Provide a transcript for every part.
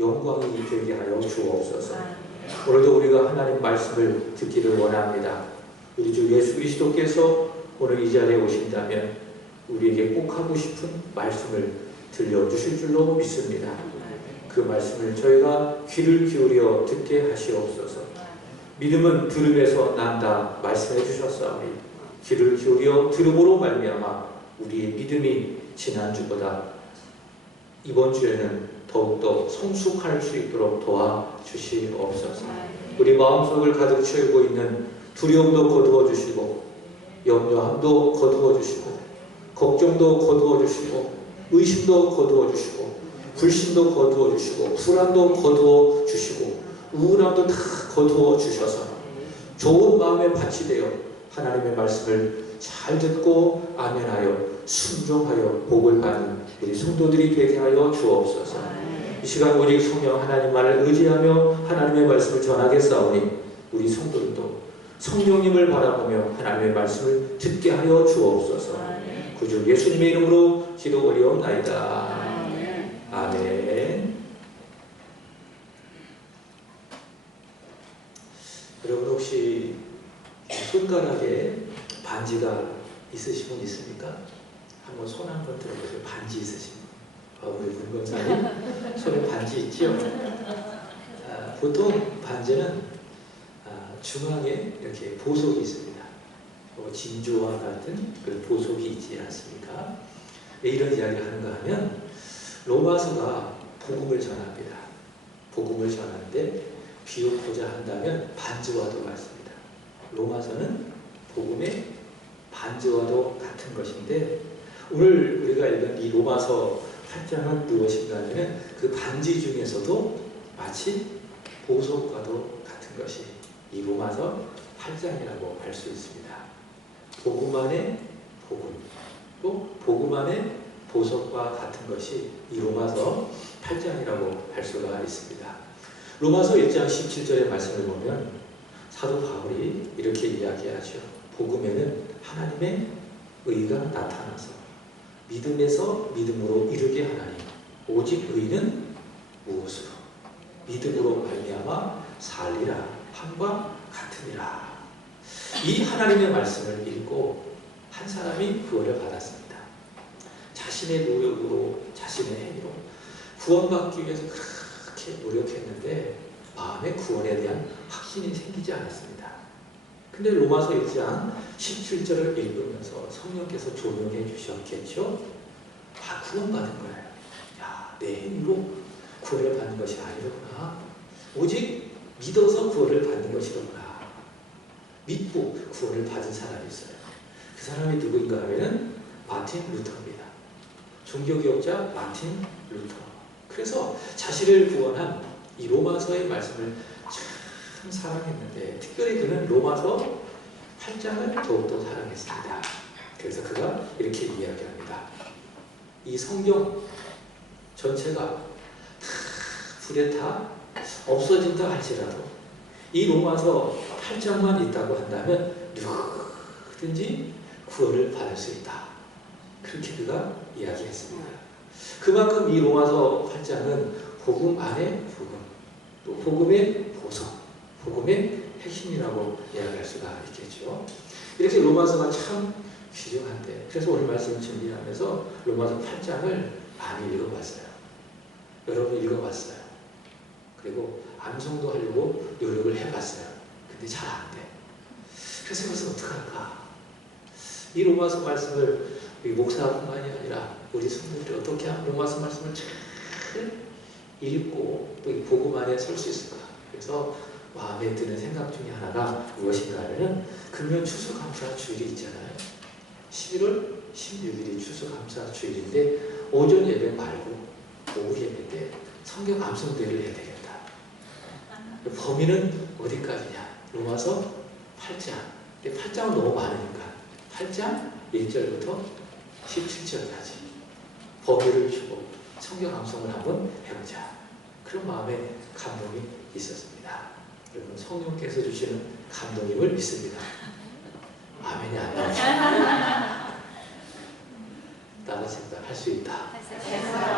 영광이 되게 하여 주옵소서. 오늘도 우리가 하나님 말씀을 듣기를 원합니다. 우리 주 예수 그리스도께서 오늘 이 자리에 오신다면 우리에게 꼭 하고 싶은 말씀을 들려주실 줄로 믿습니다. 그 말씀을 저희가 귀를 기울여 듣게 하시옵소서. 믿음은 들음에서 난다 말씀해 주셨사오니 귀를 기울여 들음으로 말미암아 우리의 믿음이 지난주보다 이번 주에는 더욱더 성숙할 수 있도록 도와주시옵소서. 우리 마음속을 가득 채우고 있는 두려움도 거두어 주시고 염려함도 거두어 주시고 걱정도 거두어 주시고 의심도 거두어 주시고 불신도 거두어 주시고 불안도 거두어 주시고 우울함도 다 거두어 주셔서 좋은 마음에 밭이 되어 하나님의 말씀을 잘 듣고 아멘하여 순종하여 복을 받는 우리 성도들이 되게 하여 주옵소서. 이 시간 오직 성령 하나님만을 의지하며 하나님의 말씀을 전하겠사오니 우리 성도들도 성령님을 바라보며 하나님의 말씀을 듣게 하여 주옵소서. 구주 예수님의 이름으로 기도 올리옵나이다. 아멘. 여러분 혹시 손가락에 반지가 있으신 분 있습니까? 한번 손 한번 들어보세요. 반지 있으신 분. 우리 문건사님 손에 반지 있죠? 보통 반지는 중앙에 이렇게 보석이 있습니다. 진주와 같은 그 보석이 있지 않습니까? 왜 이런 이야기를 하는가 하면 로마서가 복음을 전합니다. 복음을 전하는데 비유코자 한다면 반지와도 같습니다. 로마서는 복음의 반지와도 같은 것인데 오늘 우리가 읽은 이 로마서 8장은 무엇인가 하면 그 반지 중에서도 마치 보석과도 같은 것이 이 로마서 8장이라고 할 수 있습니다. 복음 안에 복음, 또 복음 안에 보석과 같은 것이 이 로마서 8장이라고 할 수가 있습니다. 로마서 1장 17절의 말씀을 보면 사도 바울이 이렇게 이야기하죠. 복음에는 하나님의 의가 나타나서 믿음에서 믿음으로 이르게 하나니 오직 의는 무엇으로? 믿음으로 말미암아 살리라 함과 같으니라. 이 하나님의 말씀을 읽고 한 사람이 구원을 받았습니다. 자신의 노력으로 자신의 행위로 구원받기 위해서 그렇게 노력했는데 마음의 구원에 대한 확신이 생기지 않았습니다. 근데 로마서 1장 17절을 읽으면서 성령께서 조명해 주셨겠죠? 구원받은 거예요. 야, 내 힘으로 구원을 받는 것이 아니로구나. 오직 믿어서 구원을 받는 것이로구나. 믿고 구원을 받은 사람이 있어요. 그 사람이 누구인가 하면 마틴 루터입니다. 종교개혁자 마틴 루터. 그래서 자신을 구원한 이 로마서의 말씀을 참 사랑했는데 특별히 그는 로마서 8장을 더욱더 사랑했습니다. 그래서 그가 이렇게 이야기합니다. 이 성경 전체가 다 불에 타 없어진다 할지라도 이 로마서 8장만 있다고 한다면 누구든지 구원을 받을 수 있다. 그렇게 그가 이야기했습니다. 그만큼 이 로마서 8장은 복음 안에 복음, 또 복음의 보석, 복음의 핵심이라고 이야기할 수가 있겠죠. 이렇게 로마서가 참 귀중한데 그래서 오늘 말씀을 준비하면서 로마서 8장을 많이 읽어봤어요. 여러분 읽어봤어요. 그리고 암송도 하려고 노력을 해봤어요. 근데 잘 안 돼. 그래서 이것을 어떡할까? 이 로마서 말씀을 목사뿐만이 아니라 우리 성도들이 어떻게 하면 로마서 말씀을 잘 읽고 또 이 복음 안에 설 수 있을까? 그래서 마음에 드는 생각 중에 하나가 무엇인가 하면 금년 추수감사 주일이 있잖아요. 11월 16일이 추수감사 주일인데 오전 예배 말고 오후 예배 때 성경 암송대회를 해야 되겠다. 범위는 어디까지냐? 로마서 8장. 근데 8장은 너무 많으니까 8장 1절부터 17절까지 범위를 주고 성경 암송을 한번 해보자. 그런 마음에 감동이 있었습니다. 여러분 성령께서 주시는 감동임을 믿습니다. 아멘이 아니죠. 다 같이 할 수 있다.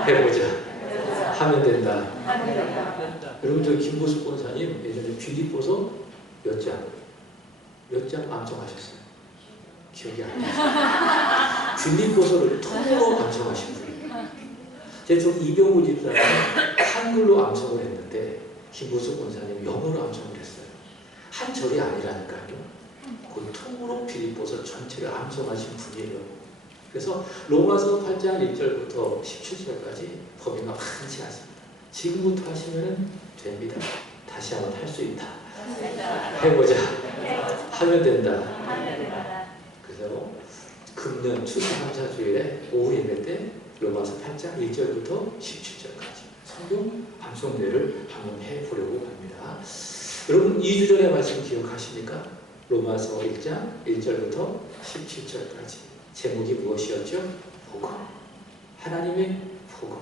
해보자. 하면 된다. 여러분, 저 김보숙 권사님 예전에 귀리뽀서 몇 장 암송하셨어요? 기억이 안 나요. 귀리뽀서를 통으로 암송하신 분이에요. 제가 이병우 집사는 한글로 암송을 했는데 김보숙 권사님 영어로 암송을 했어요. 한 절이 아니라니까요. 그 통으로 귀리뽀서 전체를 암송하신 분이에요. 그래서 로마서 8장 1절부터 17절까지 범위가 많지 않습니다. 지금부터 하시면 됩니다. 다시 한번 할 수 있다. 해보자. 하면 된다. 그래서 금년 추수 3차 주일에 오후 예배 때 로마서 8장 1절부터 17절까지 성경 암송대를 한번 해보려고 합니다. 여러분 2주 전의 말씀 기억하십니까? 로마서 1장 1절부터 17절까지 제목이 무엇이었죠? 복음. 하나님의 복음.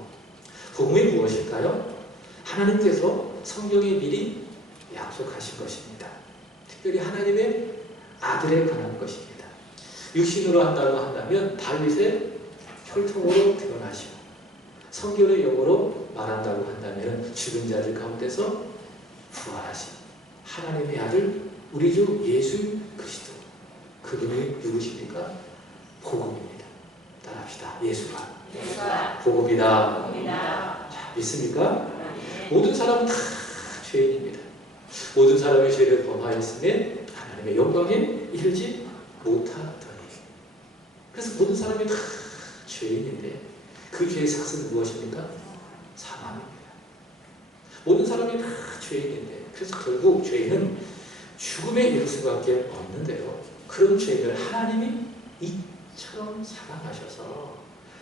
복음이 무엇일까요? 하나님께서 성경에 미리 약속하신 것입니다. 특별히 하나님의 아들에 관한 것입니다. 육신으로 한다면 다윗의 혈통으로 태어나시고 성경의 영어로 말한다고 한다면 죽은 자들 가운데서 부활하신 하나님의 아들 우리 주 예수 그리스도. 그분이 누구십니까? 복음입니다. 따라합시다. 예수가 복음이다. 자, 믿습니까? 모든 사람은 다 죄인입니다. 모든 사람이 죄를 범하였으면 하나님의 영광에 이르지 못하더니. 그래서 모든 사람이 다 죄인인데 그 죄의 삭은 무엇입니까? 사망입니다. 모든 사람이 다 죄인인데 그래서 결국 죄인은 죽음에 이를 수밖에 없는데요. 그런 죄인을 하나님이 이처럼 사랑하셔서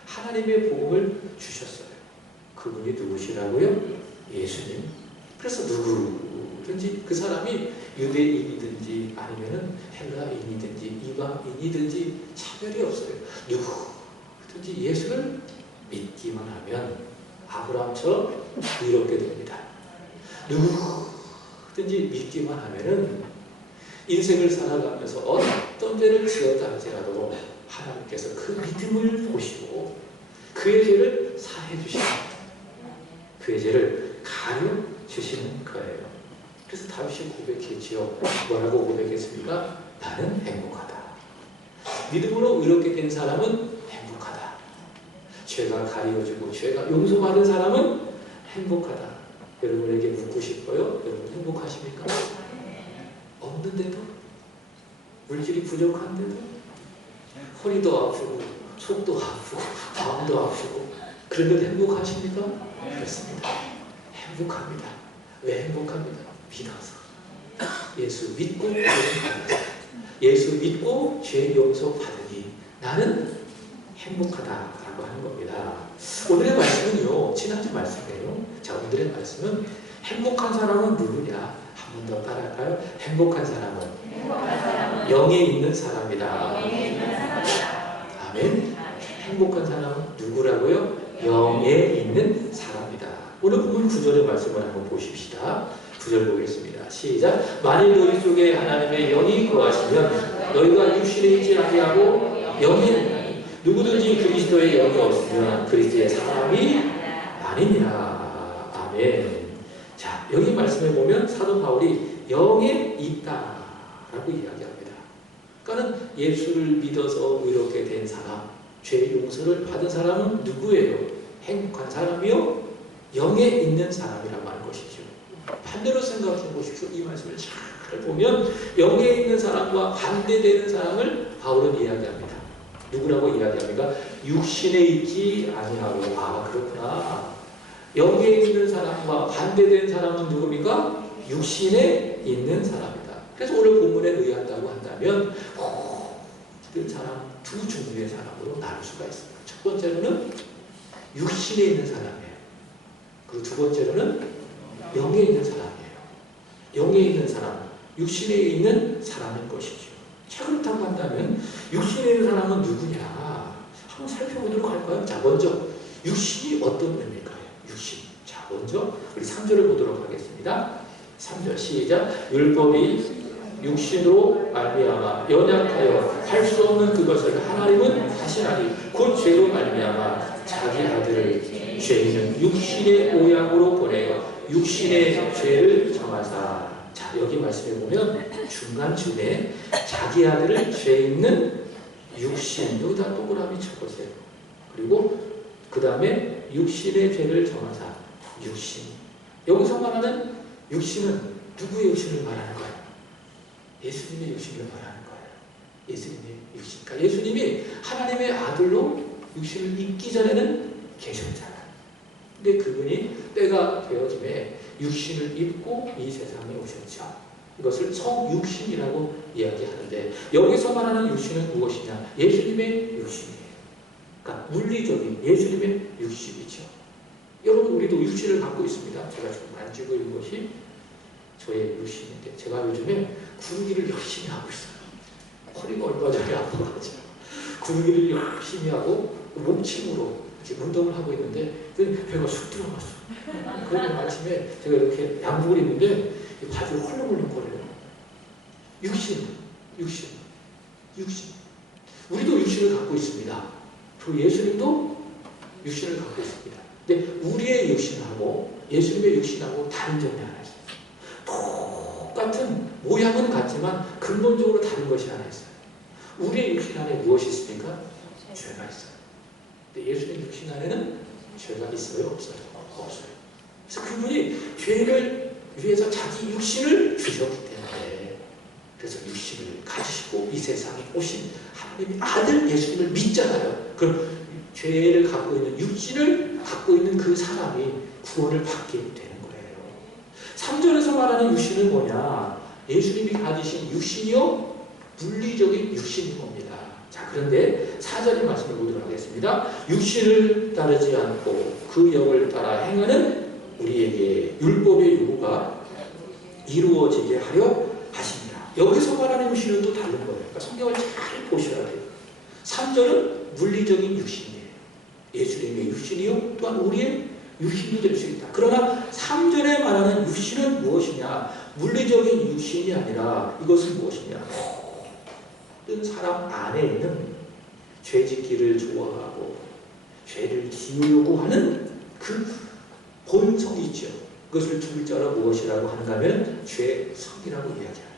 하나님의 복음을 주셨어요. 그분이 누구시라고요? 예수님. 그래서 누구든지 그 사람이 유대인이든지 아니면 헬라인이든지 이방인이든지 차별이 없어요. 누구든지 예수를 믿기만 하면 아브라함처럼 의롭게 됩니다. 누구든지 믿기만 하면은 인생을 살아가면서 어떤 죄를 지었다 할지라도 하나님께서 그 믿음을 보시고 그의 죄를 사해 주시고 그의 죄를 가려 주시는 거예요. 그래서 다윗이 고백했지요. 뭐라고 고백했습니까? 나는 행복하다. 믿음으로 의롭게 된 사람은 행복하다. 죄가 가려지고 죄가 용서받은 사람은 행복하다. 여러분에게 묻고 싶어요. 여러분 행복하십니까? 없는데도? 물질이 부족한데도? 허리도 아프고 속도 아프고 마음도 아프고 그런데도 행복하십니까? 그렇습니다. 행복합니다. 왜 행복합니다? 믿어서. 예수 믿고 예수 믿고 죄 용서 받으니 나는 행복하다라고 하는 겁니다. 오늘의 말씀은요. 지난주 말씀이에요. 자, 오늘의 말씀은 행복한 사람은 누구냐? 한 번 더 따라할까요? 행복한 사람은 영에 있는 사람이다. 아멘. 행복한 사람은 누구라고요? 영에 있는 사람이다. 오늘 본문 9절의 말씀을 한번 보십시다. 9절 보겠습니다. 시작. 만일 너희 속에 하나님의 영이 거하시면 너희가 육신에 있지 아니하고 영이 누구든지 그리스도의 영이 없으면 그리스도의 사람이 아니니라. 아멘. 자, 여기 말씀에 보면 사도 바울이 영에 있다라고 이야기합니다. 그러니까 예수를 믿어서 의롭게 된 사람, 죄 용서를 받은 사람은 누구예요? 행복한 사람이요? 영에 있는 사람이라고 하는 것이죠. 반대로 생각해 보십시오. 이 말씀을 잘 보면 영에 있는 사람과 반대되는 사람을 바울은 이야기합니다. 누구라고 이야기합니까? 육신에 있지 아니하고. 아, 그렇구나. 영에 있는 사람과 반대된 사람은 누굽니까? 육신에 있는 사람이다. 그래서 오늘 본문에 의한다고 한다면 모든 사람 두 종류의 사람으로 나눌 수가 있습니다. 첫 번째로는 육신에 있는 사람이에요. 그리고 두 번째로는 영에 있는 사람이에요. 영에 있는 사람, 육신에 있는 사람인 것이죠. 자, 그렇다고 한다면 육신에 있는 사람은 누구냐? 한번 살펴보도록 할까요? 자, 먼저 육신이 어떤 의미일까요? 육신. 자, 먼저 우리 3절을 보도록 하겠습니다. 3절 시작. 율법이 육신으로 말미암아 연약하여 할 수 없는 그것을 하나님은 하시나니 곧 죄로 말미암아 자기 아들을 죄인은 육신의 모양으로 보내요. 육신의 죄를 정하사. 자, 여기 말씀해 보면 중간쯤에 자기 아들을 죄 있는 육신, 여기다 동그라미 쳐보세요. 그리고 그 다음에 육신의 죄를 정하사. 육신. 여기서 말하는 육신은 누구의 육신을 말하는 거예요? 예수님의 육신을 말하는 거예요. 예수님의 육신. 그러니까 예수님이 하나님의 아들로 육신을 입기 전에는 계셨잖아요. 근데 그분이 때가 되어짐에 육신을 입고 이 세상에 오셨죠. 이것을 성육신이라고 이야기하는데 여기서 말하는 육신은 무엇이냐? 예수님의 육신이에요. 그러니까 물리적인 예수님의 육신이죠. 여러분 우리도 육신을 갖고 있습니다. 제가 지금 만지고 있는 것이 저의 육신인데 제가 요즘에 구르기를 열심히 하고 있어요. 허리가 얼마 전에 아파가지고 구르기를 열심히 하고 몸침으로 지금 운동을 하고 있는데 배가 쑥 들어갔어. 그래서 아침에 제가 이렇게 양복을 입는데 바지가 헐렁헐렁거려요. 육신. 우리도 육신을 갖고 있습니다. 그리고 예수님도 육신을 갖고 있습니다. 근데 우리의 육신하고 예수님의 육신하고 다른 점이 하나 있어요. 똑같은 모양은 같지만 근본적으로 다른 것이 하나 있어요. 우리의 육신 안에 무엇이 있습니까? 죄가 있어요. 근데 예수님 육신 안에는 죄가 있어요? 없어요? 없어요. 그래서 그분이 죄를 위해서 자기 육신을 주셨기 때문에 그래서 육신을 가지시고 이 세상에 오신 하나님의 아들 예수님을 믿잖아요. 그럼 죄를 갖고 있는 육신을 갖고 있는 그 사람이 구원을 받게 되는 거예요. 3절에서 말하는 육신은 뭐냐? 예수님이 가지신 육신이요? 물리적인 육신인 겁니다. 자, 그런데 4절의 말씀을 보도록 하겠습니다. 육신을 따르지 않고 그 영을 따라 행하는 우리에게 율법의 요구가 이루어지게 하려 하십니다. 여기서 말하는 육신은 또 다른 거예요. 그러니까 성경을 잘 보셔야 돼요. 3절은 물리적인 육신이에요. 예수님의 육신이요 또한 우리의 육신도 될 수 있다. 그러나 3절에 말하는 육신은 무엇이냐? 물리적인 육신이 아니라 이것은 무엇이냐? 모든 사람 안에 있는 죄짓기를 좋아하고 죄를 지으려고 하는 그 본성이 있죠. 그것을 두 글자로 무엇이라고 하는가 하면 죄성이라고 이야기합니다.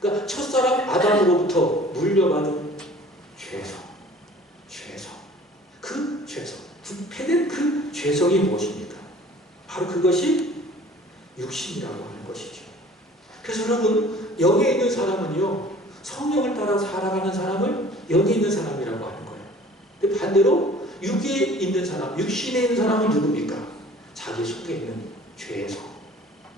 그러니까 첫사람 아담으로부터 물려받은 죄성. 그 죄성, 부패된 그 죄성이 무엇입니까? 바로 그것이 육신이라고 하는 것이죠. 그래서 여러분, 영에 있는 사람은요, 성령을 따라 살아가는 사람을 영에 있는 사람이라고 하는 거예요. 근데 반대로 육에 있는 사람, 육신에 있는 사람은 누굽니까? 자기 속에 있는 죄성,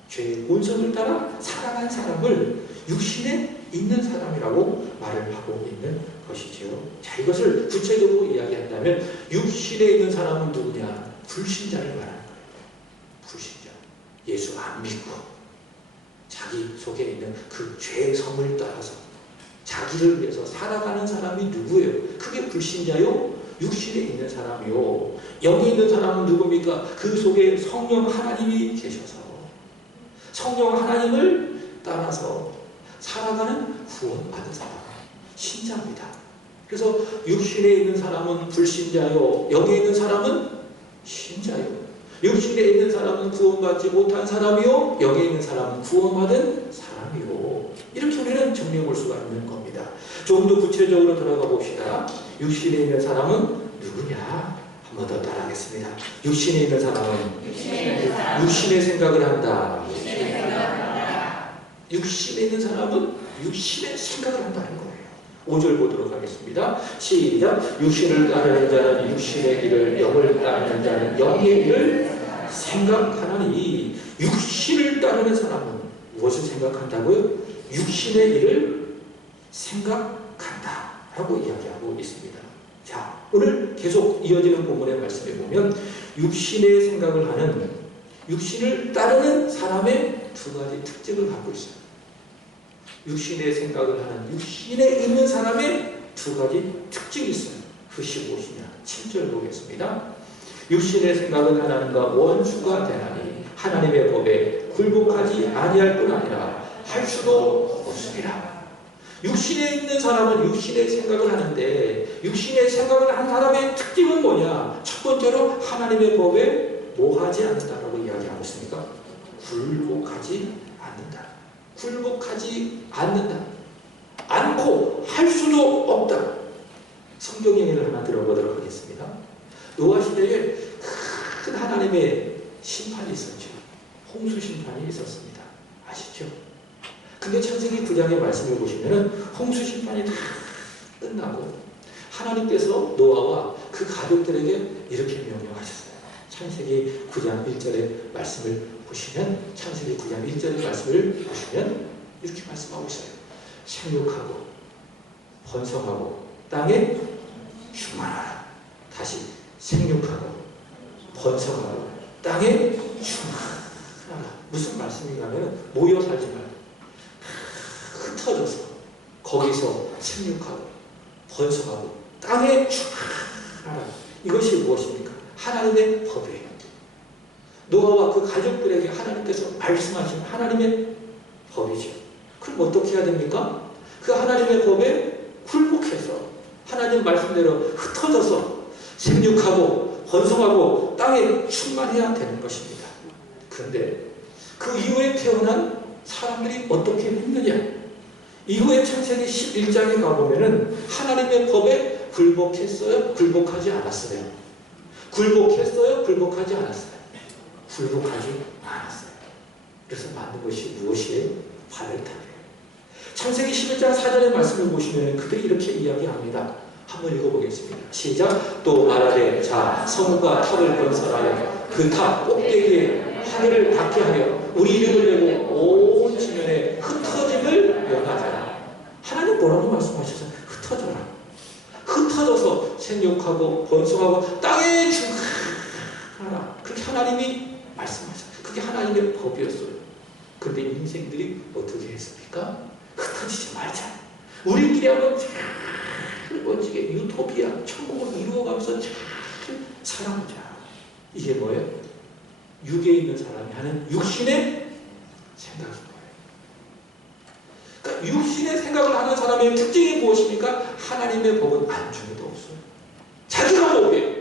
죄의 본성을 따라 살아가는 사람을 육신에 있는 사람이라고 말을 하고 있는 것이지요. 자, 이것을 구체적으로 이야기한다면 육신에 있는 사람은 누구냐? 불신자를 말하는 거예요. 불신자. 예수 안 믿고 자기 속에 있는 그 죄성을 따라서 자기를 위해서 살아가는 사람이 누구예요? 그게 불신자요? 육신에 있는 사람이요. 영에 있는 사람은 누굽니까? 그 속에 성령 하나님이 계셔서 성령 하나님을 따라서 살아가는 구원받은 사람, 신자입니다. 그래서 육신에 있는 사람은 불신자요, 영에 있는 사람은 신자요. 육신에 있는 사람은 구원받지 못한 사람이요, 영에 있는 사람은 구원받은 사람이요. 이렇게 우리는 정리해 볼 수가 있는 겁니다. 조금 더 구체적으로 들어가 봅시다. 육신에 있는 사람은 누구냐? 한 번 더 따라하겠습니다. 육신에 있는 사람은 육신의 생각을 한다. 육신에 있는 사람은 육신의 생각을 한다는 거예요. 5절 보도록 하겠습니다. 시작. 육신을 따르는 자는 육신의 일을, 영을 따르는 자는 영의 일을 생각하나니. 육신을 따르는 사람은 무엇을 생각한다고요? 육신의 일을 생각한다 라고 이야기하고 있습니다. 자, 오늘 계속 이어지는 본문의 말씀에 보면 육신의 생각을 하는, 육신을 따르는 사람의 두 가지 특징을 갖고 있어요. 육신의 생각을 하는, 육신에 있는 사람의 두 가지 특징이 있어요. 그것이 무엇이냐? 7절 보겠습니다. 육신의 생각은 하나님과 원수가 되나니 하나님의 법에 굴복하지 아니할 뿐 아니라 할 수도 없습니다. 육신에 있는 사람은 육신의 생각을 하는데 육신의 생각을 한 사람의 특징은 뭐냐? 첫 번째로 하나님의 법에 뭐하지 않는다라고 이야기하고 있습니까? 굴복하지 않는다. 굴복하지 않는다. 않고 할 수도 없다. 성경 얘기를 하나 들어보도록 하겠습니다. 노아 시대에 큰 하나님의 심판이 있었죠. 홍수 심판이 있었습니다. 아시죠? 근데 창세기 9장의 말씀을 보시면 홍수 심판이 다 끝나고 하나님께서 노아와 그 가족들에게 이렇게 명령하셨어요. 창세기 9장 1절의 말씀을 보시면 창세기 9장 1절의 말씀을 보시면 이렇게 말씀하고 있어요. 생육하고 번성하고 땅에 충만하라. 다시 생육하고 번성하고 땅에 충만하라. 무슨 말씀인가 하면 모여 살지 말고 흩어져서 거기서 생육하고 번성하고 땅에 충만하라. 이것이 무엇입니까? 하나님의 법이에요. 노아와 그 가족들에게 하나님께서 말씀하신 하나님의 법이죠. 그럼 어떻게 해야 됩니까? 그 하나님의 법에 굴복해서 하나님 말씀대로 흩어져서 생육하고 번성하고 땅에 충만해야 되는 것입니다. 그런데 그 이후에 태어난 사람들이 어떻게 했느냐? 이후에 창세기 11장에 가보면은 하나님의 법에 굴복했어요? 굴복하지 않았어요? 굴복했어요? 굴복하지 않았어요? 굴복하지 않았어요. 그래서 만든 것이 무엇이에요? 바벨탑이에요. 창세기 11장 4절의 말씀을 보시면 그들이 이렇게 이야기합니다. 한번 읽어보겠습니다. 시작. 또 말하되 자 성과 탑을 건설하여 그 탑 꼭대기에 하늘을 닿게 하여 우리 이름을 내고 온 지면에 흩어짐을 면하자. 하나님 뭐라고 말씀하셔서 흩어져라. 흩어져서 생육하고 번성하고 땅에 충만하라. 그렇게 하나님이 말씀하셨어요. 그게 하나님의 법이었어요. 그런데 인생들이 어떻게 했습니까? 흩어지지 말자. 우리끼리 한번 잘 멋지게 유토피아 천국을 이루어가면서 잘 살아보자. 이게 뭐예요? 육에 있는 사람이 하는 육신의 생각인 거예요. 그러니까 육신의 생각을 하는 사람의 특징이 무엇입니까? 하나님의 법은 안중에도 없어요. 자기가 법이에요.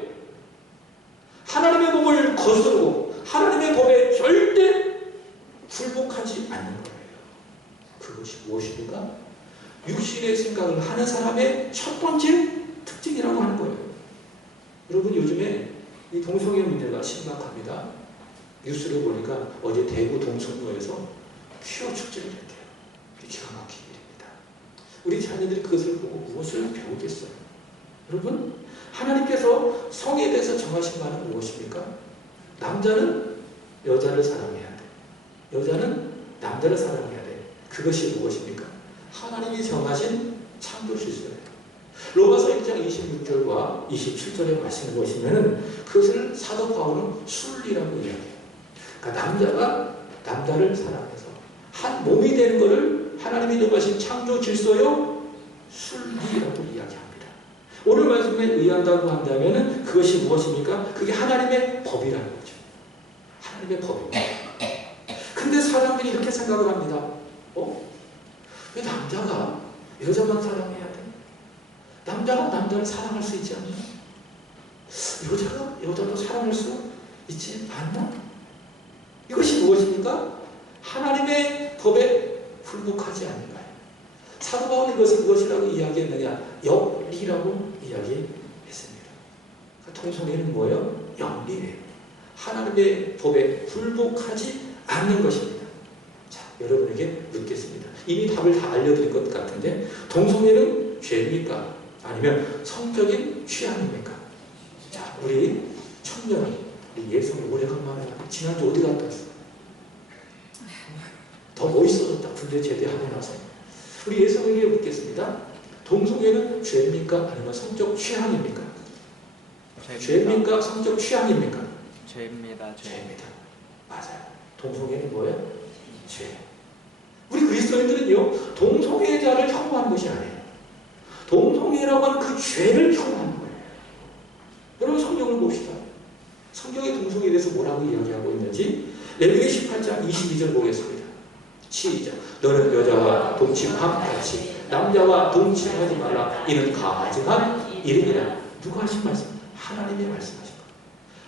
하나님의 법을 거스르고 하나님의 법에 절대 굴복하지 않는 거예요. 그것이 무엇입니까? 육신의 생각을 하는 사람의 첫 번째 특징이라고 하는 거예요. 여러분 요즘에 이 동성애 문제가 심각합니다. 뉴스를 보니까 어제 대구 동성로에서 퀴어 축제를 했대요. 기가 막힌 일입니다. 우리 자녀들이 그것을 보고 무엇을 배우겠어요? 여러분 하나님께서 성에 대해서 정하신 바는 무엇입니까? 남자는 여자를 사랑해야 돼. 여자는 남자를 사랑해야 돼. 그것이 무엇입니까? 하나님이 정하신 창조 질서예요. 로마서 1장 26절과 27절의 말씀을 보시면 그것을 사도 바울은 순리라고 이야기해요. 그러니까 남자가 남자를 사랑해서 한 몸이 되는 것을 하나님이 정하신 창조 질서요 순리라고 이야기합니다. 오늘 말씀에 의한다고 한다면 그것이 무엇입니까? 그게 하나님의 법이라는 거죠. 하나님의 법입니다. 근데 사람들이 이렇게 생각을 합니다. 왜 남자가 여자만 사랑해야 돼? 남자가 남자를 사랑할 수 있지 않나? 여자가 여자도 사랑할 수 있지 않나? 이것이 무엇입니까? 하나님의 법에 굴복하지 않는 거예요. 사도 바울은 이것을 무엇이라고 이야기했느냐? 영리라고 이야기했습니다. 통성애는 뭐예요? 영리예요. 하나님의 법에 굴복하지 않는 것입니다. 자, 여러분에게 묻겠습니다. 이미 답을 다 알려드린 것 같은데 동성애는 죄입니까? 아니면 성적인 취향입니까? 자, 우리 청년, 우리 예성이 오래간만에 지난주 어디 갔다 왔어? 더 멋있어졌다. 군대 제대하고 나서. 우리 예성에게 묻겠습니다. 동성애는 죄입니까? 아니면 성적 취향입니까? 죄입니까? 성적 취향입니까? 죄입니다. 죄입니다. 맞아요. 동성애는 뭐예요? 죄. 우리 그리스도인들은요, 동성애자를 혐오하는 것이 아니에요. 동성애라고 하는 그 죄를 혐오하는 거예요. 여러분 성경을 봅시다. 성경의 동성애에 대해서 뭐라고 이야기하고 있는지 레위기 18장 22절 보겠습니다. 시작. 너는 여자와 동침함 같이 남자와 동침하지 말라. 이는 가증한 일이니라. 누가 하신 말씀? 하나님의 말씀하신 거예요.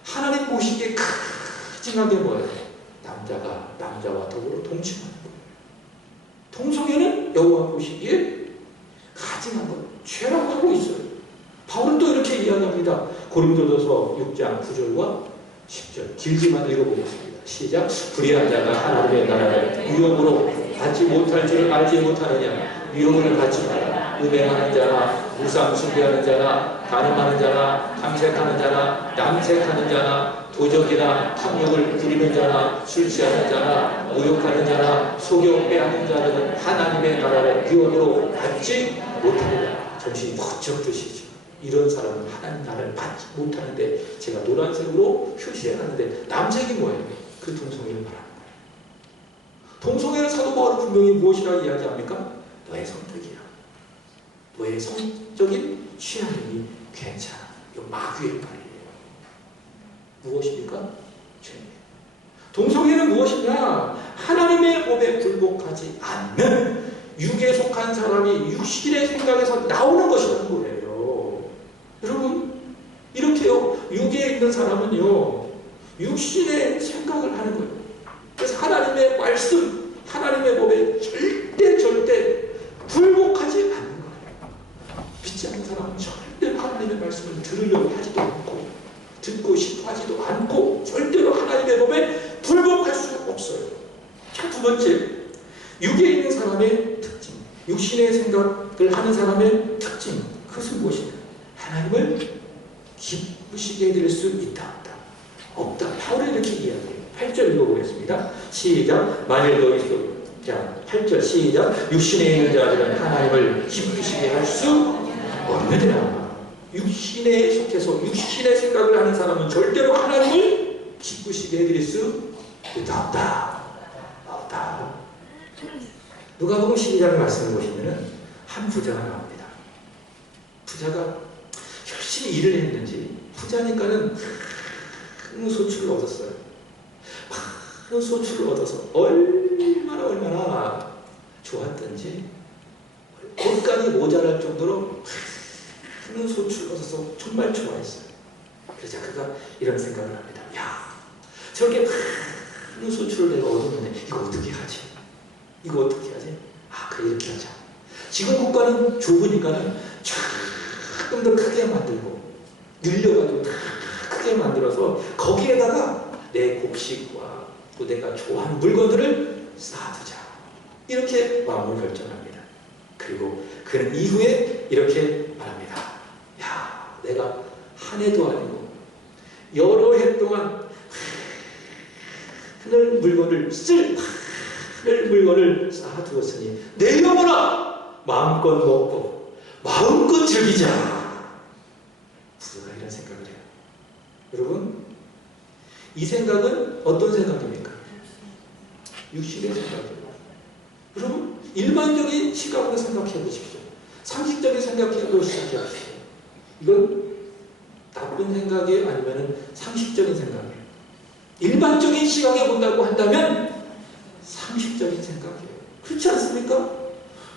하나님 보시기에 가증한 게 뭐예요? 남자가 남자와 더불어 동침하는 거예요. 동성애는 여호와 보시기에 가증한 것, 죄라고 하고 있어요. 바울은 또 이렇게 이야기합니다. 고린도전서 6장 9절과 10절 길지만 읽어보겠습니다. 시작. 불의한 자가 하나님의 나라를 유혹으로 받지 못할 줄을 알지 못하느냐. 유혹을 받지 마라. 음행하는 자나 우상 숭배하는 자나 간음하는 자나 탐색하는 자나 남색하는 자나 도적이나 탐욕을 부리는 자나 술 취하는 자나 모욕하는 자나 속여 빼앗는 자는 하나님의 나라를 유혹으로 받지 못하느냐. 정신이 번쩍 드시죠. 이런 사람은 하나님 나라를 받지 못하는데 제가 노란색으로 표시해놨는데 남색이 뭐예요? 그 동성애를 말하는 거예요. 동성애를 사도 바울은 분명히 무엇이라고 이야기합니까? 너의 선택이야. 너의 성적인 취향이 괜찮아. 이거 마귀의 말이에요. 무엇입니까? 죄입니다. 동성애는 무엇이냐? 하나님의 법에 굴복하지 않는 육에 속한 사람이 육신의 생각에서 나오는 것이라는 거예요. 여러분, 이렇게요. 육에 있는 사람은요, 육신의 생각을 하는 거예요. 그래서 하나님의 말씀, 하나님의 법에 절대 굴복하지 않는 거예요. 믿지 않는 사람은 절대로 하나님의 말씀을 들으려고 하지도 않고, 듣고 싶어 하지도 않고, 절대로 하나님의 법에 굴복할 수 없어요. 자, 두 번째, 육에 있는 사람의 특징, 육신의 생각을 하는 사람의 특징, 그것은 무엇인가? 하나님을 기쁘시게 해드릴 수 있다, 없다. 바울이 이렇게 이야기해요. 8절 읽어보겠습니다. 시작. 만일 너희 자, 8절 시작. 육신에 있는 자들은 하나님을 기쁘시게 할 수 없느니라. 육신에 속해서 육신의 생각을 하는 사람은 절대로 하나님을 기쁘시게 해드릴 수 없다. 누가복음 12장 말씀을 보시면은 한 부자가 나옵니다. 부자가 열심히 일을 했는지 부자니까는 큰 소출을 얻었어요. 많은 소출을 얻어서 얼마나 좋았던지 옷간이 모자랄 정도로 큰 소출을 얻어서 정말 좋아했어요. 그러자 그가 이런 생각을 합니다. 야, 저렇게 큰 소출을 내가 얻었는데 이거 어떻게 하지? 그래, 이렇게 하자. 지금 국가는 좁으니까는 조금 더 크게 만들고 늘려가지고 크게 만들어서 거기에다가 내 곡식과 또 내가 좋아하는 물건들을 쌓아두자. 이렇게 마음을 결정합니다. 그리고 그는 이후에 이렇게 말합니다. 야, 내가 한 해도 아니고 여러 해 동안 하늘 물건을 쌓아두었으니 내 영혼아 마음껏 먹고 마음껏 즐기자. 부자가 이런 생각을 해요. 여러분, 이 생각은 어떤 생각입니까? 육신의 생각이에요. 여러분, 일반적인 시각으로 생각해 보십시오. 상식적인 생각으로 시작해 보십시오. 이건 나쁜 생각이 아니면 상식적인 생각이에요. 일반적인 시각에 본다고 한다면 상식적인 생각이에요. 그렇지 않습니까?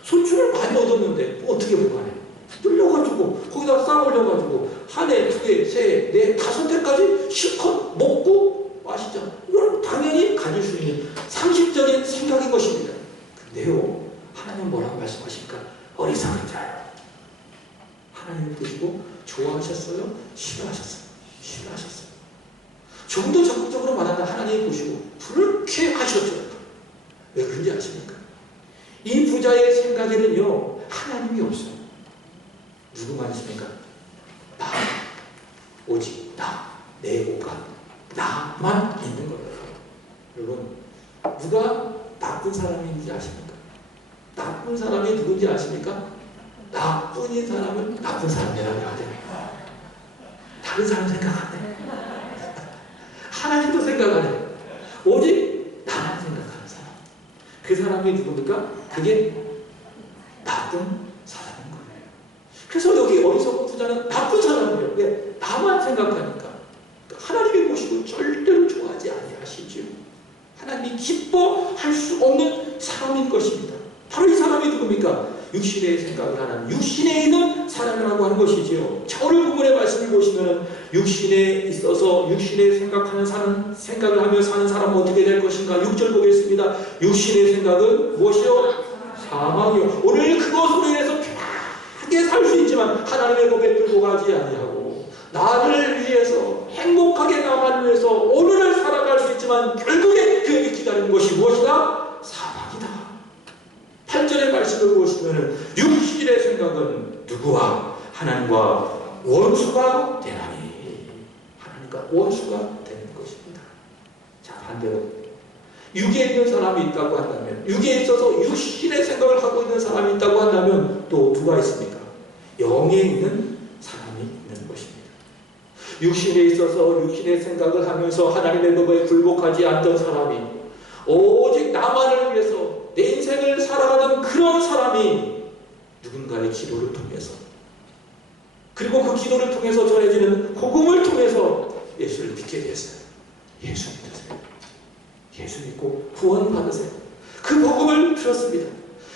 소출을 많이 얻었는데 뭐 어떻게 보관해? 뚫려가지고 거기다 싹 올려가지고 한 해, 두 해, 세 해, 네, 다섯 해까지 실컷 먹고 마시자. 이건 당연히 가질 수 있는 상식적인 생각인 것입니다. 근데요, 하나님 뭐라고 말씀하십니까? 어리석은 자요. 하나님 보시고 좋아하셨어요? 싫어하셨어요? 싫어하셨어요. 좀 더 적극적으로 말한다. 하나님 보시고 불쾌하셨죠. 왜 그런지 아십니까? 이 부자의 생각에는요, 하나님이 없어요. 누구만 있습니까? 나, 오직 나, 내 오가 나만 있는 거예요. 여러분, 누가 나쁜 사람인지 아십니까? 나쁜 사람이 누군지 아십니까? 나뿐인 사람은 나쁜 사람이라고 해야 됩니다. 다른 사람 생각 안 해. 하나님도 생각 안 해. 오직 나만 생각하는 사람. 그 사람이 누굽니까? 그게 나쁜 사람인 거예요. 그래서 여기 어리석은 부자는 나쁜 사람이에요. 왜? 나만 생각하니까. 하나님이 보시고 절대로 좋아하지 아니하시죠. 하나님이 기뻐할 수 없는 사람인 것입니다. 바로 이 사람이 누굽니까? 육신의 생각을 하는, 육신에 있는 사람이라고 하는 것이지요. 자, 오늘 본문의 말씀을 보시면 육신에 있어서 육신의 생각하는 생각을 하며 사는 사람은 어떻게 될 것인가? 6절 보겠습니다. 육신의 생각은 무엇이요? 사망이요. 오늘 그것으로 인해서 편하게 살 수 있지만 하나님의 법에 굴복하지 아니하고 나를 위해서 행복하게 나만을 위해서 오늘을 살아갈 수 있지만 결국에 그에게 기다리는 것이 무엇이다? 사망이다. 8절의 말씀을 보시면 육신의 생각은 누구와 하나님과 원수가 되나니, 하나님과 원수가 되는 것입니다. 자, 반대로 육에 있는 사람이 있다고 한다면, 육에 있어서 육신의 생각을 하고 있는 사람이 있다고 한다면 또 누가 있습니까? 영에 있는 사람이 있는 것입니다. 육신에 있어서 육신의 생각을 하면서 하나님의 법에 굴복하지 않던 사람이 오직 나만을 위해서 내 인생을 살아가는 그런 사람이 누군가의 기도를 통해서, 그리고 그 기도를 통해서 전해지는 복음을 통해서 예수를 믿게 됐어요. 예수 믿으세요. 예수 믿고 구원 받으세요. 그 복음을 들었습니다.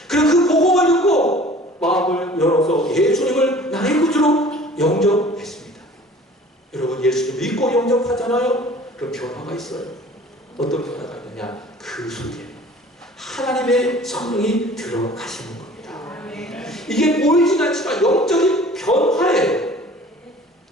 그리고 그 복음을 듣고 마음을 열어서 예수님을 나의 구주로 영접했습니다. 여러분, 예수님 믿고 영접하잖아요. 그럼 변화가 있어요. 어떤 변화가 있느냐? 그 속에 하나님의 성령이 들어가시는 겁니다. 이게 보이진 않지만 영적인 변화예요.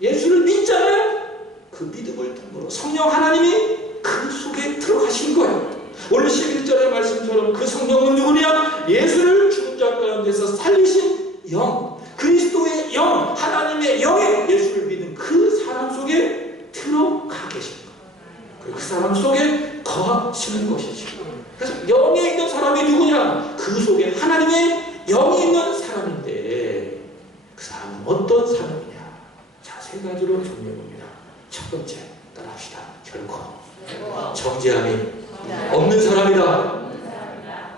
예수를 믿잖아요. 그 믿음을 통으로 성령 하나님이 그 속에 들어가신 거예요. 오늘 11절의 말씀처럼 그 성령은 누구냐? 예수를 죽은 자 가운데서 살리신 영, 그리스도의 영, 하나님의 영에 예수를 믿는 그 사람 속에 들어가 계신 거예요. 그 사람 속에 거하시는 것이죠. 그래서 영에 있는 사람이 누구냐? 그 속에 하나님의 영이 있는 사람인데 그 사람은 어떤 사람이냐? 자, 세 가지로 정리해봅니다. 첫 번째, 따라합시다. 결코 정죄함이 없는 사람이다.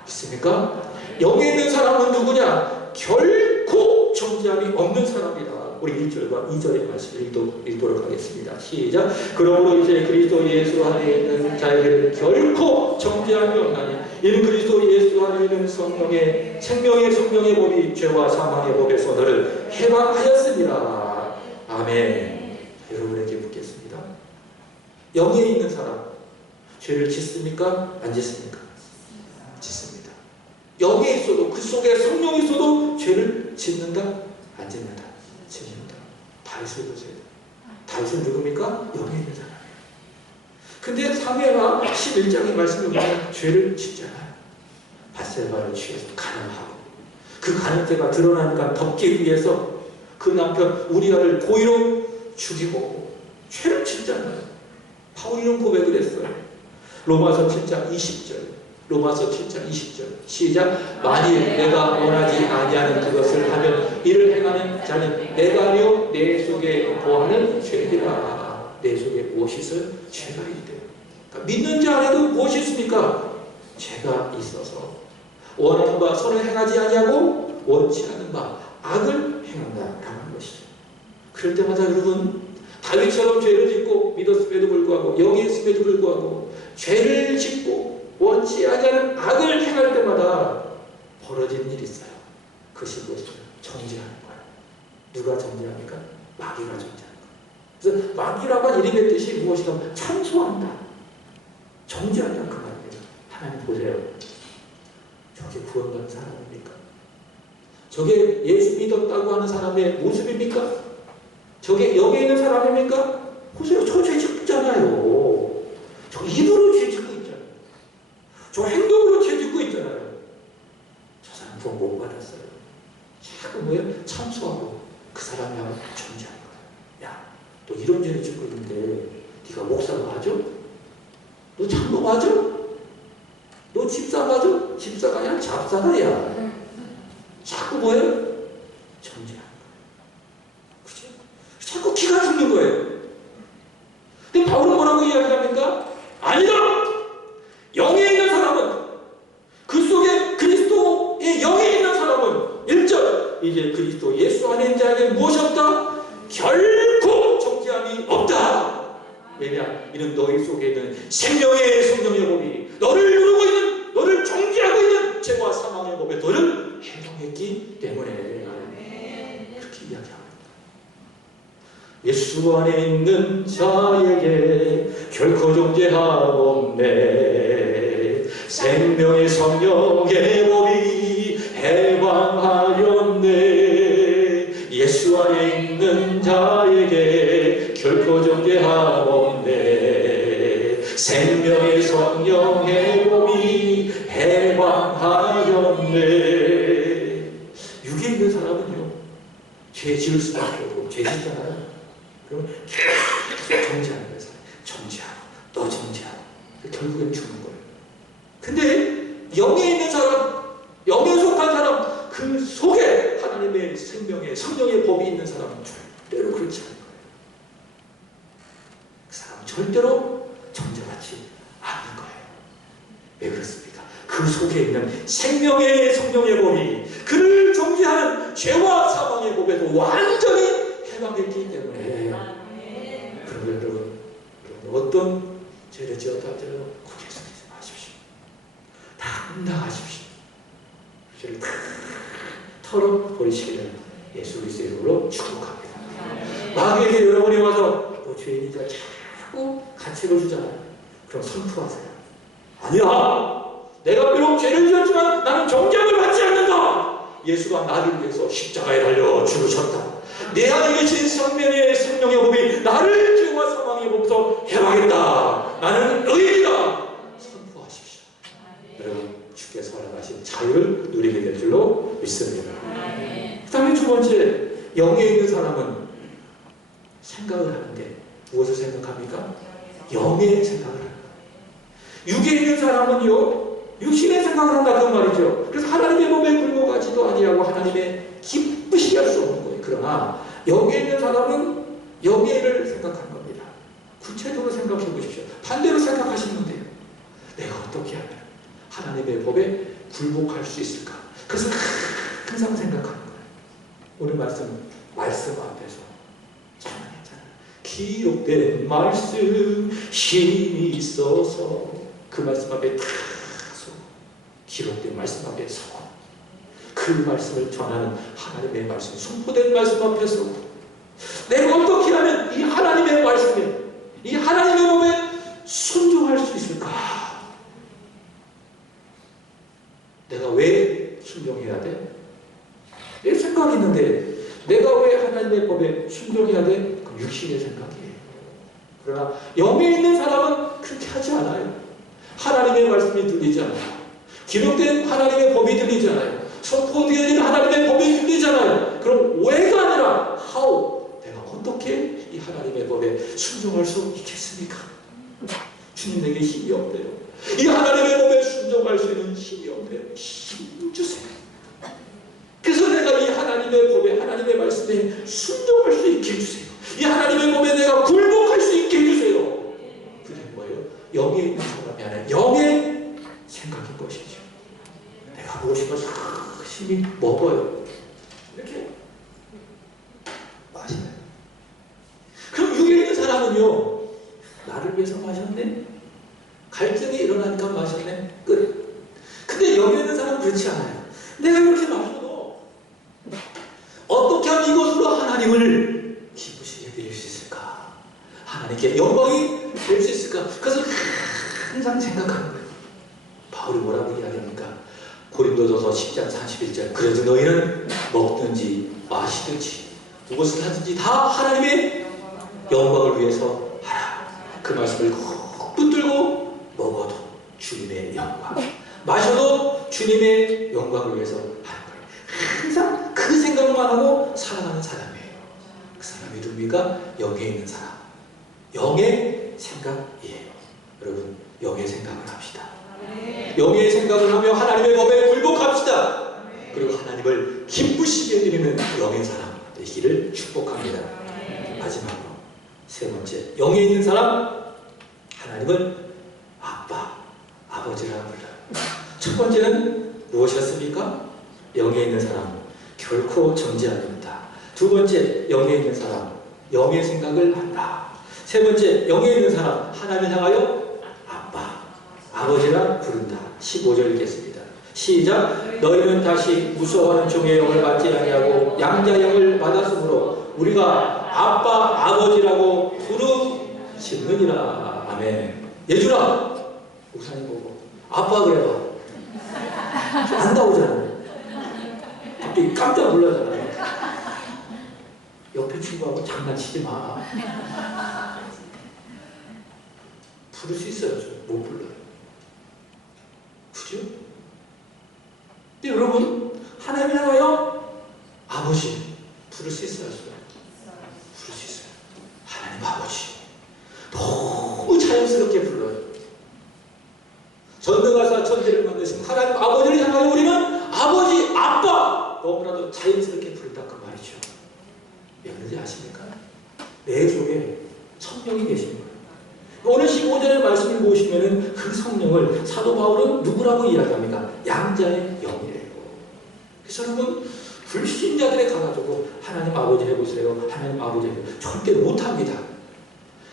있습니까? 영에 있는 사람은 누구냐? 결코 정죄함이 없는 사람이다. 우리 1절과 2절의 말씀을 읽도록 하겠습니다. 시작. 그러므로 이제 그리스도 예수 안에 있는 자에게는 결코 정죄함이 없나니 이는 그리스도 예수 안에 있는 성령의 생명의 성령의 법이 죄와 사망의 법에서 너를 해방하였습니다. 아멘. 여러분에게 묻겠습니다. 영에 있는 사람 죄를 짓습니까? 안 짓습니까? 짓습니다. 영에 있어도, 그 속에 성령이 있어도 죄를 짓는다? 안 짓는다? 짓는다. 다윗을 보세요. 다윗은 누굽니까? 영에 있는 사람이에요. 근데 사무엘하 11장의 말씀을 보면 죄를 짓잖아요. 밧세바를 취해서 간음하고, 그 간음죄가 드러나니까 덮기 위해서 그 남편 우리아를 고의로 죽이고 죄를 짓잖아요. 바울이는 고백을 했어요. 로마서 7장 20절. 로마서 7장 20절. 시작. 만일 내가 원하지 아니하는 그것을 하면 이를 행하는 자는 내가 아니요 내 속에 거하는 죄이라. 내 속에 무엇이 있어요? 죄가 있대요. 그러니까 믿는 자 안에도 무엇이 있습니까? 죄가 있어서 원하는 바 선을 행하지 아니하고 원치 않는 바 악을 행한다라는 것이죠. 그럴 때마다 여러분, 다윗처럼 죄를 짓고 믿었음에도 불구하고 영이 있음에도 불구하고 죄를 짓고 원치 아니하는 악을 행할 때마다 벌어지는 일이 있어요. 그것이 무엇이죠? 정죄하는 거예요. 누가 정죄합니까? 마귀가 정죄하는 거예요. 그래서 마귀라고 한 이름의 뜻이 무엇이가? 참소한다. 정죄한다 그 말입니다. 하나님 보세요. 저게 구원받은 사람입니까? 저게 예수 믿었다고 하는 사람의 모습입니까? 저게 여기 있는 사람입니까? 보세요. 저 죄 짓잖아요. 저 입으로 죄 짓고 있잖아요. 저 행동으로 죄 짓고 있잖아요. 저 사람 구원 못 받았어요. 자꾸 뭐예요? 참소하고 그 사람이랑 정죄하는 거예요. 야, 너 이런 죄를 짓고 있는데 네가 목사 맞아? 너 장로 맞아? 너 집사 맞아? 집사가 아니라 잡사다 야. 자꾸 뭐예요? 정죄하는 거예요. 그죠? 자꾸 기가 죽는 거예요. 근데 바울은 뭐라고 이야기합니까? 아니다! 영에 있는 사람은, 그 속에 그리스도의 영에 있는 사람은 1절, 이제 그리스도 예수 안에 있는 자에게 무엇이 없다? 결코 정죄함이 없다. 왜냐? 이는 너희 속에 있는 생명의 성령의 법이 너를 누르고 있는, 너를 정죄하고 있는 죄와 사망의 법에 너를 해방했기 때문에 그렇게 이야기합니다. 예수 안에 있는 자에게 결코 정죄함없네. 생명의 성령의 법이 해방하였네. 예수 안에 있는 자에게 결코 정죄함없네. 생명의 성령의 법이 해방하였네. 육에 있는 사람은요, 죄 지을 수밖에 없고 죄 짓잖아요. 그러면 계속 정죄하는 거예요. 정죄하고 또 정죄하고 결국엔 죽는 거예요. 근데 영에 있는 사람, 영에 속한 사람, 그 속에 하나님의 생명의 성령의 법이 있는 사람은 절대로 그렇지 않은 거예요. 그 사람은 절대로 정죄받지 않는 거예요. 왜 그렇습니까? 그 속에 있는 생명의 성령의 법이 그를 정죄하는 죄와 사망의 법에도 완전히 해방됐기 때문에. 그러면 여러분 어떤 죄를 지었다 하더라도 고개 숙이지 마십시오. 당당하십시오. 죄를 다 털어버리시기를 예수 그리스도의 이름으로 축복합니다. 마귀에게 여러분이 와서 너 죄인이자 자꾸 가책을 주잖아요. 그럼 선포하세요. 아니야, 내가 비록 죄를 지었지만 나는 정죄함을 받지 않는다. 예수가 나를 위해서 십자가에 달려 죽으셨다. 내 안에 계신 성령의 법이 나를 죄와 사망의 법부터 해방했다. 나는 의인이다. 선포하십시오. 여러분 주께서 허락하신 자유를 누리게 될 줄로 믿습니다. 그 다음에 두 번째, 영에 있는 사람은 생각을 하는데 무엇을 생각합니까? 영의 생각을 합니다. 육에 있는 사람은요, 육신의 생각을 한다 그 말이죠. 그래서 하나님의 법에 굴복하지도 아니하고 하나님의 기쁘시게 할 수 없는 거예요. 그러나 영에 있는 사람은 영예를 생각하는 겁니다. 구체적으로 생각해 보십시오. 반대로 생각하시면 돼요. 내가 어떻게 하면 하나님의 법에 굴복할 수 있을까? 그래서 항상 생각하는 거예요. 오늘 말씀 앞에서 찬양했잖아요. 기록된 말씀 힘이 있어서 그 말씀 앞에 다 기록된 말씀 앞에 서고 그 말씀을 전하는 하나님의 말씀, 선포된 말씀 앞에서 내가 어떻게 하면 이 하나님의 말씀에, 이 하나님의 법에 순종할 수 있을까? 내가 왜 순종해야 돼? 내 생각이 있는데 내가 왜 하나님의 법에 순종해야 돼? 그럼 육신의 생각이에요. 그러나 영에 있는 사람은 그렇게 하지 않아요. 하나님의 말씀이 들리잖아요. 기록된 하나님의 법이 들리잖아요. 선포되어진 하나님의 법이 들리잖아요. 그럼 왜가 아니라 how, 내가 어떻게 이 하나님의 법에 순종할 수 있겠습니까? 주님 내게 힘이 없대요. 이 하나님의 법에 순종할 수 있는 힘이 없대요. 힘 주세요. 그래서 내가 이 하나님의 법에, 하나님의 말씀에 순종할 수 있게 해주세요. 이 하나님의 법에 내가 굴복할 수 있게 해주세요. 그게 뭐예요? 영에 있는 사람이 아니라 영의 생각인 것이죠. 내가 보고 싶어서 열심히 먹어요. 이렇게 마시나요? 그럼 육에 있는 사람은요, 나를 위해서 마셨네? 갈등이 일어나니까 마셨네? 끝. 근데 영에 있는 사람은 그렇지 않아요. 내가 이렇게 마셔도 어떻게 하면 이것으로 하나님을 기쁘시게 드릴 수 있을까? 하나님께 영광이 될 수 있을까? 그래서 항상 생각하는 거예요. 바울이 뭐라고 이야기합니까? 고린도전서 10장 41절, 그래도 너희는 먹든지 마시든지 무엇을 하든지 다 하나님의 영광을 위해서 하라. 그 말씀을 꼭 붙들고 먹어도 주님의 영광, 마셔도 주님의 영광을 위해서 하는 거예요. 항상 그 생각만 하고 살아가는 사람이에요. 그 사람이 누굽니까? 영에 있는 사람. 영의 생각이에요. 여러분, 영의 생각을 합시다. 영의 생각을 하며 하나님의 법에 굴복합시다. 그리고 하나님을 기쁘시게 드리는 영의 사람 되기를 축복합니다. 마지막으로 세 번째, 영에 있는 사람, 하나님을 아빠, 아버지라고 불러요. 첫 번째는 무엇이었습니까? 영에 있는 사람 결코 정죄하지 않는다. 두 번째, 영에 있는 사람 영의 생각을 한다. 세 번째, 영에 있는 사람 하나님을 향하여 아빠, 아버지라 부른다. 15절 읽겠습니다. 시작. 너희는 다시 무서워하는 종의 영을 받지 아니하고 양자 영을 받았으므로 우리가 아빠 아버지라고 부르짖느니라. 아멘. 예준아, 목사님 보고 아빠 그래봐. 안 나오잖아. 갑자기 깜짝 놀라잖아. 옆에 친구하고 장난치지 마. 부를 수 있어요. 못 불러요. 그죠? 근데 여러분, 하나님이 나와요? 아버지 부를 수 있어요? 부를 수 있어요. 하나님 아버지 너무 자연스럽게 불러요. 전능하사 천지를 만드신 하나님 아버지를 향하여 우리는 아버지, 아빠 너무나도 자연스럽게 부른다 그 말이죠. 왜 그런지 아십니까? 내 속에 성령이 계신 거예요. 오늘 15절의 말씀을 보시면 그 성령을 사도 바울은 누구라고 이야기합니까? 양자의 영이래요. 그래서 여러분, 불신자들에 가가지고 하나님 아버지 해보세요. 하나님 아버지 해보세요. 절대 못합니다.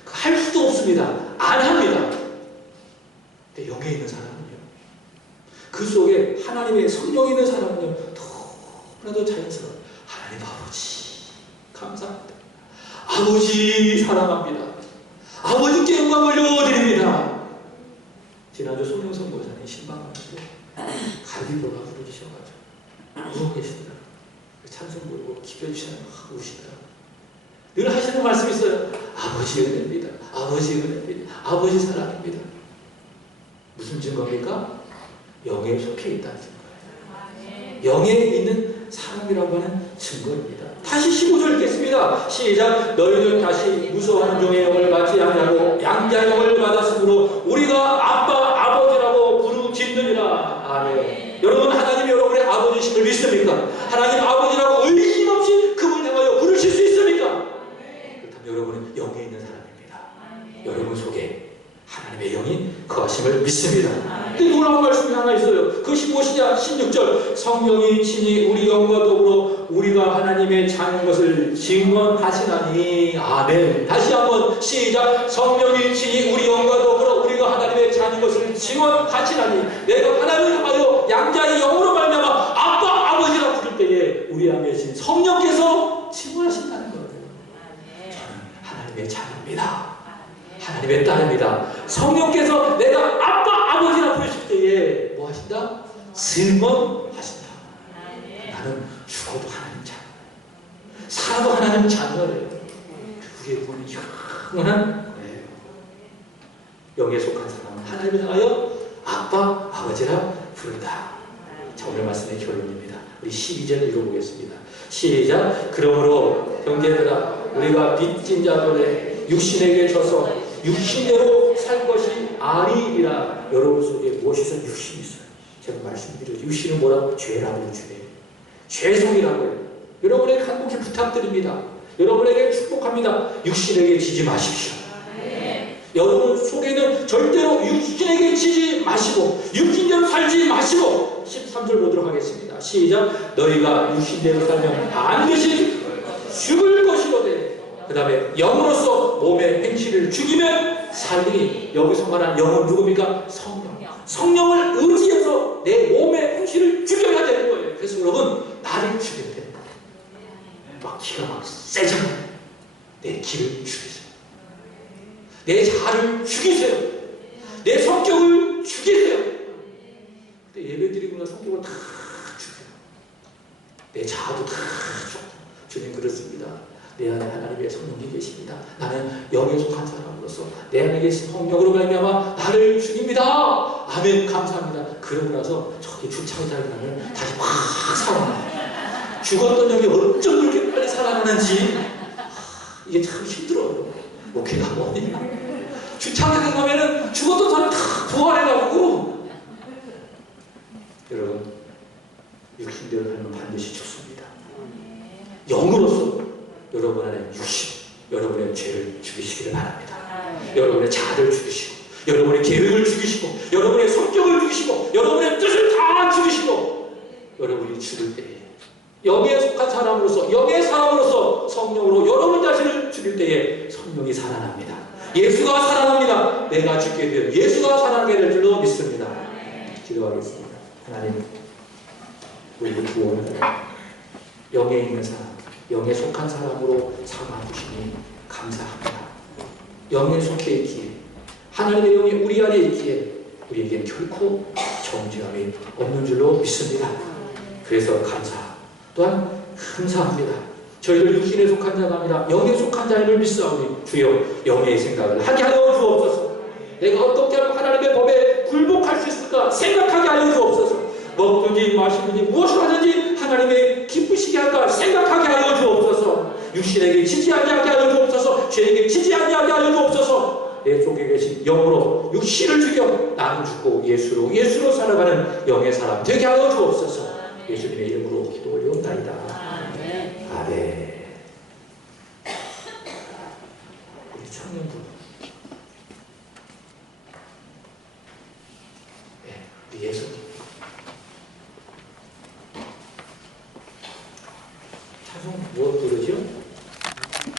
할 수도 없습니다. 안 합니다. 근데 영에 있는 사람은요, 그 속에 하나님의 성령이 있는 사람은요, 너무나도 자연스러워. 하나님 아버지 감사합니다. 아버지 사랑합니다. 아버지께 영광을 올려드립니다. 지난주 송영선 목사님 신방하는데 갈비뼈가 부러지셔가지고 누워 계시더라고요. 찬송 부르고 기도해주시면 막 우시더라고요. 늘 하시는 말씀이 있어요. 아버지 은혜입니다. 아버지 은혜입니다. 아버지 사랑입니다. 무슨 증거입니까? 영에 속해 있다는 증거예요. 영에 있는 사람이라고 하는 증거입니다. 다시 15절 읽겠습니다. 시작. 너희는 다시 무서워하는 종의 영을 받지 아니하고 양자 영을 받았으므로 우리가 아빠 아버지라고 부르짖느니라. 아멘. 여러분, 하나님이 여러분의 아버지심을 믿습니까? 하나님 아버지라고 의심 없이 그분을 향하여 부르실 수 있습니까? 그렇다면 여러분은 영에 있는 사람입니다. 여러분 속에 하나님의 영이 거하심을 믿습니다. 근데 놀라운 말씀이 하나 있어요. 그 15시작 16절. 성령이 친히 우리 영과 더불어 우리가 하나님의 자녀인 것을 증언하시나니. 아멘. 다시 한번 시작. 성령이 친히 우리 영과 더불어 우리가 하나님의 자녀인 것을 증언하시나니. 내가 하나님을 향하여 양자의 영으로 말미암아 아빠 아버지라 부를 때에 우리 안에 계신 성령께서 증언하신다는 거예요. 저는 하나님의 자녀입니다. 하나님의 딸입니다. 성령께서 내가 아빠 아버지라 부르실 때에 뭐 하신다? 증언하신다. 나는 죽어도 하나님 자녀, 살아도 하나님 자녀래요. 우리의 구원은 영원한 거예요. 영에 속한 사람은 하나님을 향하여 아빠 아버지라 부른다. 자, 오늘 말씀의 결론입니다. 우리 12절 읽어보겠습니다. 시작. 그러므로 형제들아, 우리가 빚진 자들의 육신에게 져서 육신대로 살 것이 아니니라. 여러분 속에 무엇이서 육신이 있어요? 제가 말씀드려요. 육신은 뭐라고? 죄라고 주네요. 죄송이라고 해요. 여러분에게 간곡히 부탁드립니다. 여러분에게 축복합니다. 육신에게 지지 마십시오. 여러분 속에는 절대로 육신에게 지지 마시고 육신대로 살지 마시고. 13절 보도록 하겠습니다. 시작. 너희가 육신대로 살면 반드시 죽을 것이로되 그 다음에 영으로서 몸의 행실을 죽이면 살리니. 여기서 말하는 영은 누굽니까? 성령. 성령을 의지해서 내 몸의 행실을 죽여야 되는 거예요. 그래서 여러분, 나를 죽여야 돼요. 막 기가 막 세잖아요. 내 기를 죽이세요. 내 자아를 죽이세요. 내 성격을 죽이세요. 근데 예배 드리고 나 성격을 다 죽여요. 내 자아도 다 죽여요. 주님 그렇습니다. 내 안에 하나님의 성령이 계십니다. 나는 영에 속한 사람으로서 내 안에 계신 성령으로 말미암아 나를 죽입니다. 아멘. 감사합니다. 그러고 나서 저기 주차에 달리면 다시 확 살아나요. 죽었던 영이 어쩜 그렇게 빨리 살아나는지 이게 참 힘들어요. 목회가 뭐니? 주차에 가면은 죽었던 사람 다 부활해가지고. 여러분, 육신대로 살면 반드시 죽습니다. 영으로서 여러분 안에 육신, 여러분의 죄를 죽이시기를 바랍니다. 여러분의 자아를 죽이시고, 여러분의 계획을 죽이시고, 여러분의 성격을 죽이시고, 여러분의 뜻을 다 죽이시고, 여러분이 죽을 때에 영에 속한 사람으로서, 영의 사람으로서 성령으로 여러분 자신을 죽일 때에 성령이 살아납니다. 예수가 살아납니다. 내가 죽게 되면 예수가 살아나게 될 줄로 믿습니다. 기도하겠습니다. 하나님, 우리를 구원을 영에 있는 사람, 영에 속한 사람으로 삼아주시니 감사합니다. 영에 속해 있기에, 하나님의 영이 우리 안에 있기에 우리에게 결코 정죄함이 없는 줄로 믿습니다. 그래서 감사, 또한 감사합니다. 저희들 육신에 속한 자가 아니라 영에 속한 자임을 믿사오니 주여 영의 생각을 하게 하여 주옵소서. 내가 어떻게 하면 하나님의 법에 굴복할 수 있을까 생각하게 하여 주옵소서. 먹든지 마시든지 무엇을 하든지 하나님의 기쁘시게 할까 생각하게 하여 주옵소서. 육신에게 지지 아니하게 하여 주옵소서. 죄에게 지지 아니하게 하여 주옵소서. 내 속에 계신 영으로 육신을 죽여 나는 죽고 예수로 살아가는 영의 사람 되게 하여 주옵소서. 예수님의 이름으로 기도 올려옵나이다. 아멘. 우리 청년들